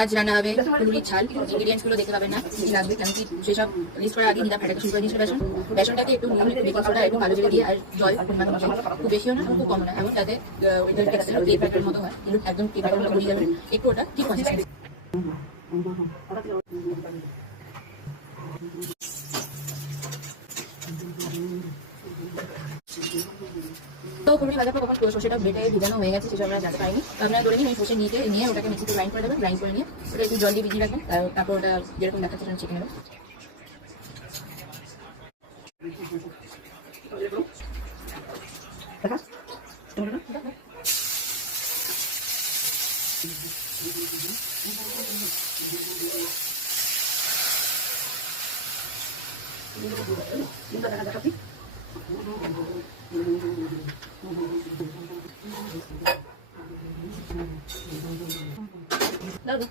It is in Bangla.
আজ রান্না হবে ফুলুরির ঝাল। ইনগ্রিডিয়েন্টস গুলো দেখতে পাবেন না, কি লাগবে কেন কি সেসব লিস্ট করার আগে দিদা ফাটাকে শুরু করে দিয়েছিল। বেসনটাকে একটু নুন, বেকিং সোডা এবং কালো জিরে দিয়ে আর জল পরিমাণ অনুযায়ী, খুব বেশিও না খুব কম না, এবং যাতে টেক্সচার কেক প্যাটার্নের মতো হয়, কিন্তু একদম কেক প্যাটার্নের মতো ঘুরিয়ে যাবেন একটু, ওটা ঠিক কনসিস্টেন্সি। তো ফুলুরি ভাজার পর কখন সর্ষেটা বেটে ভিজানো হয়ে গেছে, সেসব আমরা জানতে পারিনি। আপনারা ধরে নিন ওই সর্ষে নিয়ে ওটাকে মিক্সিতে গ্রাইন্ড করে দেবেন। গ্রাইন্ড করে নিয়ে ওটা একটু জল দিয়ে ভিজিয়ে রাখবেন, তারপর ওটা যেরকম দেখাচ্ছে সেরকম চেখে নেবেন। দেখা